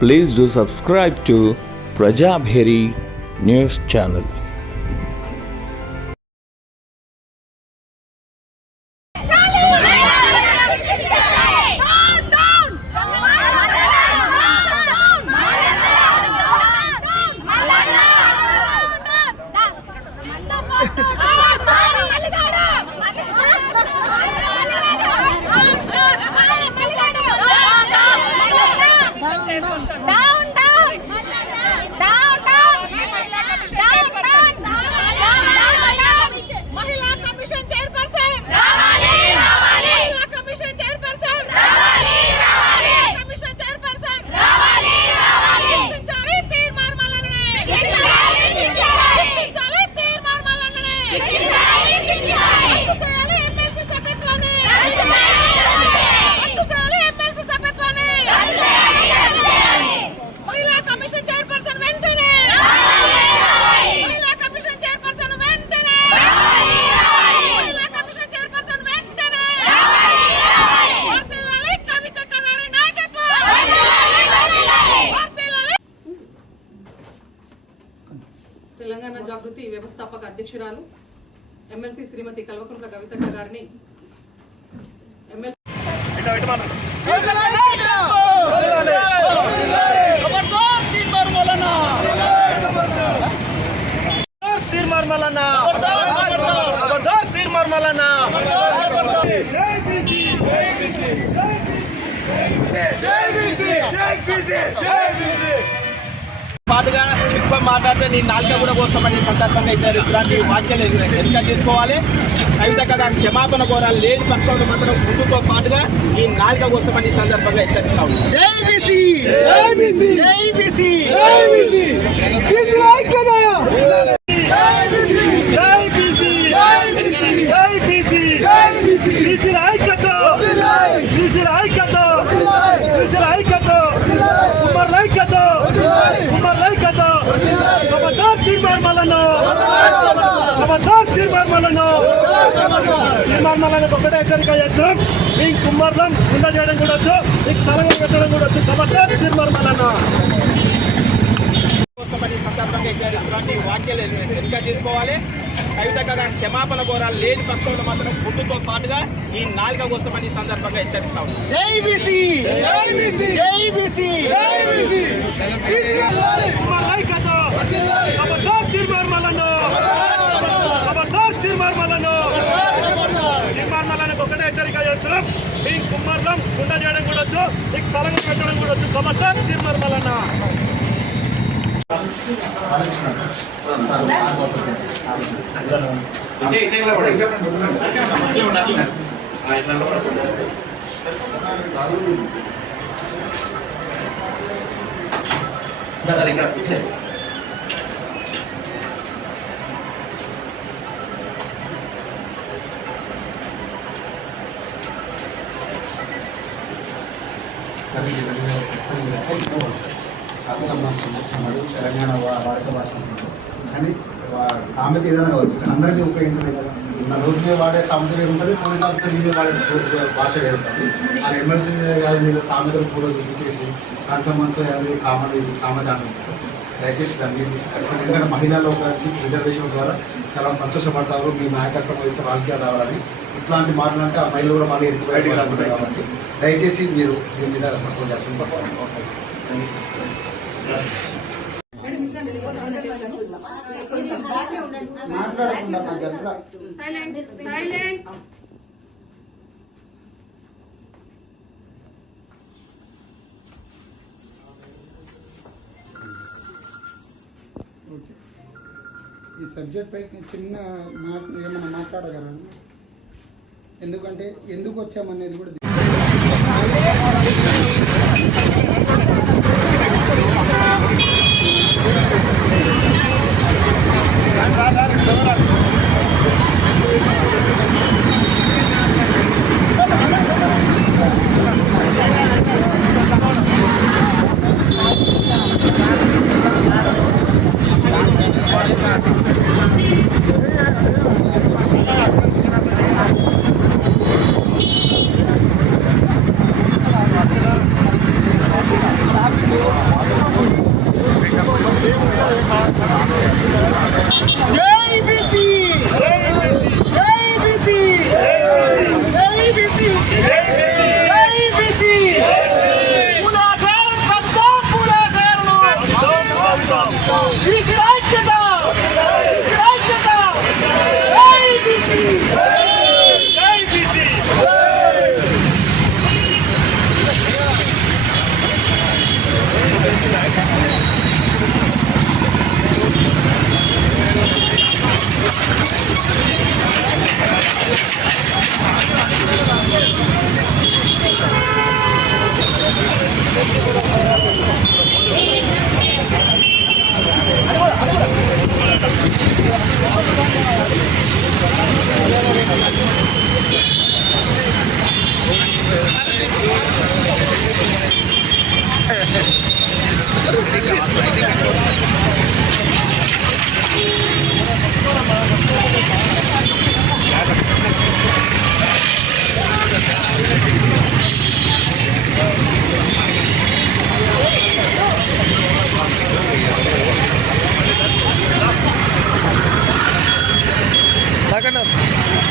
Please do subscribe to Prajabheri News Channel. Telangana జాగృతి వ్యవస్థాపక అధ్యక్షురాలు MLC శ్రీమతి కల్వకుంట్ల కవితక్క గారిని పాటుగా ఎక్కువ మాట్లాడితే నీ నాలుక కూడా కోసమని సందర్భంగా ఇద్దరు ఇలాంటి వ్యాఖ్యలు ఎన్నిక చేసుకోవాలి. కవితక్క గారికి క్షమాపణ కోరాలి. లేని పక్షంలో మాత్రం ముందుతో పాటుగా ఈ నాలుక కోసమని సందర్భంగా హెచ్చరిస్తా ఉన్నాం. ఒకటే హెచ్చరిక చేస్తాం. మీకు కుమ్మర్లం కింద చేయడం కూడా వచ్చు, మీకు తలగలు పెట్టడం కూడా వచ్చు. కాబట్టి తీర్మానం కోసమని సందర్భంగా ఇలాంటి వ్యాఖ్యలు ఎన్నిక చేసుకోవాలి. కవితక్క గారికి క్షమాపణ కోరాలి. లేని పక్షంలో మాత్రం ముందుతో పాటుగా ఈ నాలుక కోసమని సందర్భంగా హెచ్చరిస్తా ఉన్నాం. ఒకటే హెచ్చరిక చేస్తున్నాం. మీకు కుమ్మర్లం కుండ చేయడం కూడా వచ్చు, మీకు తలగలు పెట్టడం కూడా వచ్చు. కాబట్టి తీర్మానం తెలంగాణ వాడుక భాష కానీ సామెత ఏదైనా కావచ్చు, కానీ అందరికీ ఉపయోగించలేదు కదా. నా రోజు మీద వాడే సామెత వేరు ఉంటుంది, కొన్ని సామెతలు మీద వాడే భాష వేరు ఉంటుంది. ఆ ఎమ్మెల్సీ మీద సామెతలు కూడా చూపించేసి కన్సమన్స్ అది కామన్ ఇది సామెత అంటుంది. దయచేసి దాన్ని ఖచ్చితంగా, ఎందుకంటే మహిళల్లో ఒక రిజర్వేషన్ ద్వారా చాలా సంతోషపడతారు. మీ నాయకత్వం వహిస్తే రాజకీయాలు రావాలని ఇట్లాంటి మాటలు అంటే ఆ మహిళలు కూడా మళ్ళీ ఎదుటి బయటకు రాకుంటాయి. కాబట్టి దయచేసి మీరు దీని మీద సపోర్ట్ చేయాల్సిన ఈ సబ్జెక్ట్ పై చిన్న ఏమైనా మాట్లాడగలరా? ఎందుకంటే ఎందుకు వచ్చామనేది కూడా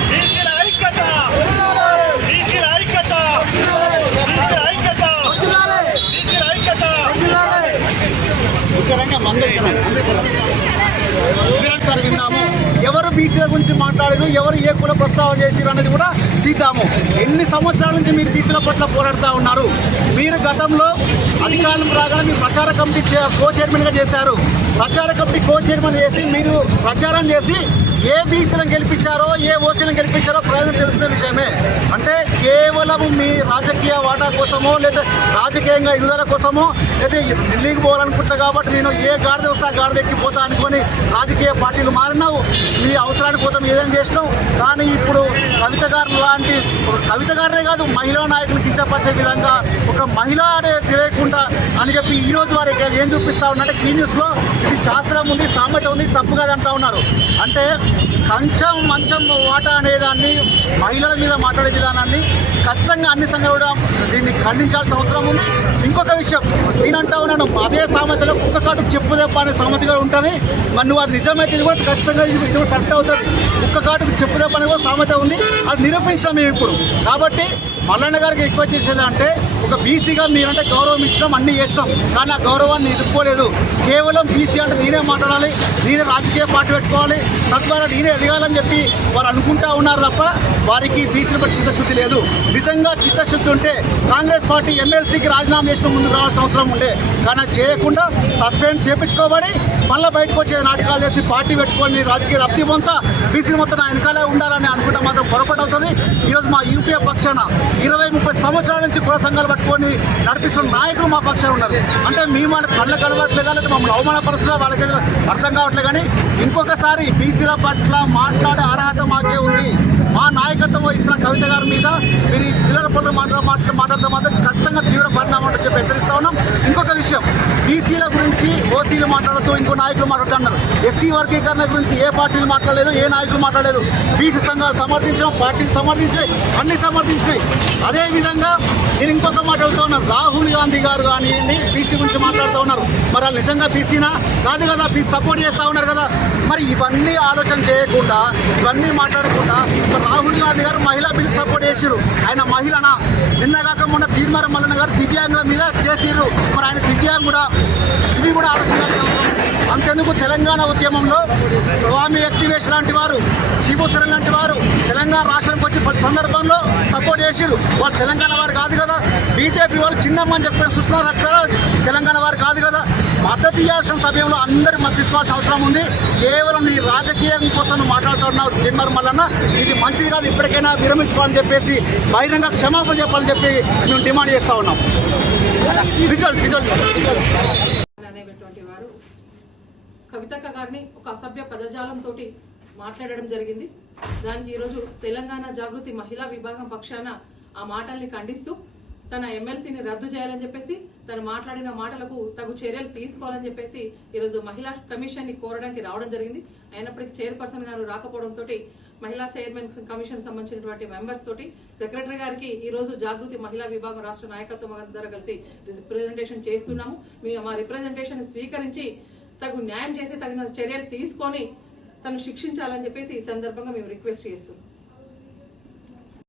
బీసీల ఐక్యత, బీసీల ఐక్యత, బీసీల ఐక్యత, బీసీల ఐక్యత. సార్ విందాము, ఎవరు బీసీల గురించి మాట్లాడారు, ఎవరు ఏ కుల ప్రస్తావన చేసారు అనేది కూడా తీద్దాము. ఎన్ని సంవత్సరాల నుంచి మీరు బీసీల పట్ల పోరాడుతూ ఉన్నారు? మీరు గతంలో అధికారం రాగానే మీరు ప్రచార కమిటీ కో చైర్మన్గా చేశారు. ప్రచార కమిటీ కో చైర్మన్ చేసి మీరు ప్రచారం చేసి ఏ బీసీలను గెలిపించారో ఏ ఓసీలను గెలిపించారో ప్రజలకు తెలిసిన విషయమే. అంటే కేవలం మీ రాజకీయ వాటా కోసమో లేదా రాజకీయంగా ఎదుగుదల కోసమో లేదా ఢిల్లీకి పోవాలనుకుంటున్నా కాబట్టి నేను ఏ గాడిద వస్తే ఆ గాడిద ఎక్కిపోతా అనుకొని రాజకీయ పార్టీలు మారినావు. మీ అవసరానికి కోసం ఏదైనా చేసినావు. కానీ ఇప్పుడు కవిత గారు లాంటి, కవిత గారే కాదు మహిళా నాయకులు కించపరిచే విధంగా ఒక మహిళ అనే తెలియకుండా అని చెప్పి ఈ రోజు వారికి ఏం చూపిస్తా ఉన్నట్టే కీ న్యూస్లో ఇది శాస్త్రం ఉంది, సామెత ఉంది, తప్పు కాదు అంటా ఉన్నారు. అంటే కంచం మంచం వాటా అనేదాన్ని, మహిళల మీద మాట్లాడే విధానాన్ని ఖచ్చితంగా అన్ని సంఘాలు కూడా దీన్ని ఖండించాల్సిన అవసరం ఉంది. ఇంకొక విషయం నేనంటా ఉన్నాను, అదే సామెతలో కుక్క కాటుకు చెప్పు దెబ్బ అనే సామెత కూడా ఉంటుంది. మరి నువ్వు అది నిజమైతే ఇది కూడా ఖచ్చితంగా ఇది కూడా కరెక్ట్ అవుతుంది. కుక్క కాటుకు చెప్పు దెబ్బ అనేది కూడా సామెత ఉంది, అది నిరూపించాం మేము ఇప్పుడు. కాబట్టి మల్లన్న గారికి ఎక్కువ చేసేది అంటే ఒక బీసీగా మీరంటే గౌరవం ఇచ్చినాం, అన్నీ చేసినాం, కానీ ఆ గౌరవాన్ని ఎదుర్కోలేదు. కేవలం బీసీ అంటే నేనే మాట్లాడాలి, నేనే రాజకీయ పార్టీ పెట్టుకోవాలి, తద్వారా నేనే ఎదగాలని చెప్పి వారు అనుకుంటా ఉన్నారు తప్ప వారికి బీసీల పట్ల చిత్తశుద్ధి లేదు. నిజంగా చిత్తశుద్ధి ఉంటే కాంగ్రెస్ పార్టీ ఎమ్మెల్సీకి రాజీనామా చేసిన ముందుకు రావాల్సిన అవసరం ఉండే. కానీ చేయకుండా సస్పెండ్ చేయించుకోబడి మళ్ళీ బయటకు వచ్చే నాటకాలు చేసి పార్టీ పెట్టుకొని రాజకీయ లబ్ధి పొందుతా బీసీ మొత్తం నా వెనకాలే ఉండాలని అనుకుంటే మాత్రం పొరపాటు అవుతుంది. ఈరోజు మా యూపీఏ పక్షాన 20-30 సంవత్సరాల నుంచి కుల సంఘాలు పట్టుకొని నడిపిస్తున్న నాయకులు మా పక్షాన ఉన్నారు. అంటే మీ మన కళ్ళకు కలవట్లేదా లేదా మమ్మల్ని అవమానపరుస్తున్నా వాళ్ళకి అర్థం కావట్లేదు. కానీ ఇంకొకసారి బీసీల పట్ల మాట్లాడే అర్హత మాకే ఉంది. మా నాయకత్వం వహిస్తున్న కవిత గారి మీద మీరు ఈ జిల్లాల పనులు మాట్లాడితే మాత్రం ఖచ్చితంగా తీవ్ర పరిణామం అని చెప్పి హెచ్చరిస్తా ఉన్నాం. ఇంకొక విషయం, బీసీల గురించి ఓసీలు మాట్లాడుతూ ఇంకో నాయకులు మాట్లాడుతున్నారు. ఎస్సీ వర్గీకరణ గురించి ఏ పార్టీలు మాట్లాడలేదు, ఏ నాయకులు మాట్లాడలేదు. బీసీ సంఘాలు సమర్థించడం, పార్టీలు సమర్థించినాయి, అన్ని సమర్థించినాయి. అదేవిధంగా నేను ఇంకొక మాట్లాడుతూ ఉన్నారు, రాహుల్ గాంధీ గారు కానివ్వండి బీసీ గురించి మాట్లాడుతూ ఉన్నారు. మరి వాళ్ళు నిజంగా బీసీనా? కాదు కదా, బీసీ సపోర్ట్ చేస్తూ ఉన్నారు కదా. మరి ఇవన్నీ ఆలోచన చేయకుండా, ఇవన్నీ మాట్లాడకుండా రాహుల్ గాంధీ గారు మహిళా బిల్లు సపోర్ట్ చేసిరు. ఆయన మహిళనా? నిన్నగాక మొన్న తీర్మానం మల్లన్న గారు దివ్యాంగుల మీద చేసిర్రు. మరి ఆయన దివ్యాంగుడా? ఇవి కూడా ఆలోచించాల్సిన అవసరం. అంతెందుకు తెలంగాణ ఉద్యమంలో స్వామి యాక్టివేషన్ లాంటి వారు, శ్రీభూసరం లాంటి వారు తెలంగాణ రాష్ట్రానికి వచ్చి 10 సందర్భంలో సపోర్ట్ చేసిరు. వాళ్ళు తెలంగాణ వారు కాదు కదా. బీజేపీ వాళ్ళు చిన్నమ్మని చెప్పిన సుష్మా స్వరాజ్ తెలంగాణ వారు కాదు కదా. మద్దతు ఇవ్వాల్సిన సమయంలో అందరూ మద్దతు తీసుకోవాల్సిన అవసరం ఉంది. కేవలం నీ రాజకీయం కోసం మాట్లాడుతున్నావు తీర్మానం మల్లన్న, ఇది మంచిది కాదు, ఇప్పటికైనా విరమించుకోవాలని చెప్పేసి బహిరంగ క్షమాపణ చెప్పాలని చెప్పి మేము డిమాండ్ చేస్తూ ఉన్నాం. అనేటువంటి వారు కవితక్క గారిని ఒక అసభ్య పదజాలంతో మాట్లాడడం జరిగింది. దానికి ఈరోజు తెలంగాణ జాగృతి మహిళా విభాగం పక్షాన ఆ మాటల్ని ఖండిస్తూ తన ఎమ్మెల్సీని రద్దు చేయాలని చెప్పేసి, తను మాట్లాడిన మాటలకు తగు చర్యలు తీసుకోవాలని చెప్పేసి ఈరోజు మహిళా కమిషన్ ని కోరడానికి రావడం జరిగింది. అయినప్పటికీ చైర్పర్సన్ గారు రాకపోవడంతో మహిళా చైర్మన్ కమిషన్ సంబంధించినటువంటి మెంబర్స్ తోటి సెక్రటరీ గారికి ఈ రోజు జాగృతి మహిళా విభాగం రాష్ట్ర నాయకత్వం అందరూ కలిసి రిప్రజెంటేషన్ చేస్తున్నాము. మా రిప్రజెంటేషన్ స్వీకరించి తగు న్యాయం చేసి తగిన చర్యలు తీసుకొని తను శిక్షించాలని చెప్పేసి ఈ సందర్భంగా మేము రిక్వెస్ట్ చేస్తున్నాం.